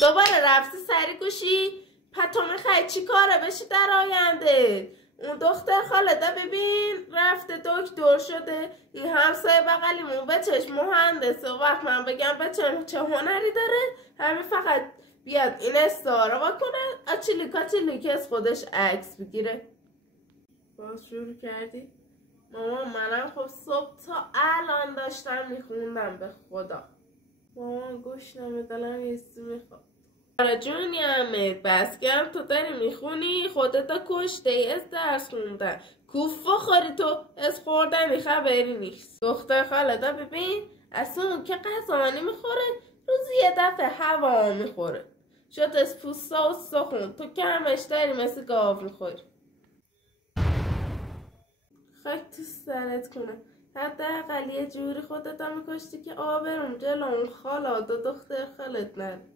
دوباره رفتی سری گوشی؟ تو میخوای چی کاره بشی در آینده؟ اون دختر خالته ببین رفته دکتر شده، این همسایه بغلیمون بچش مهندسه و وقت من بگم بچه چه هنری داره همین فقط بیاد این استعاره بکنه اچیلیک از خودش عکس بگیره. باز شروع کردی؟ مامان منم خب صبح تا الان داشتم میخوندم به خدا. مامان گوش نمیدالم یسی میخواد. آره جونی امید بس گرم تو داری میخونی خودتا کشته ای از درس خوندن کوف بخوری تو از خوردنی خبری نیست. دختر خالدا ببین اصلا اون که غذا نمیخوره روزی یه دفعه هوا میخوره شد از پوستا و سخون تو که همش داری مثل گاو میخوری. خاک تو سرت کنه حداقل یه جوری خودتا میکشتی که آبرون جلو اون خالا دو دختر خالت نره.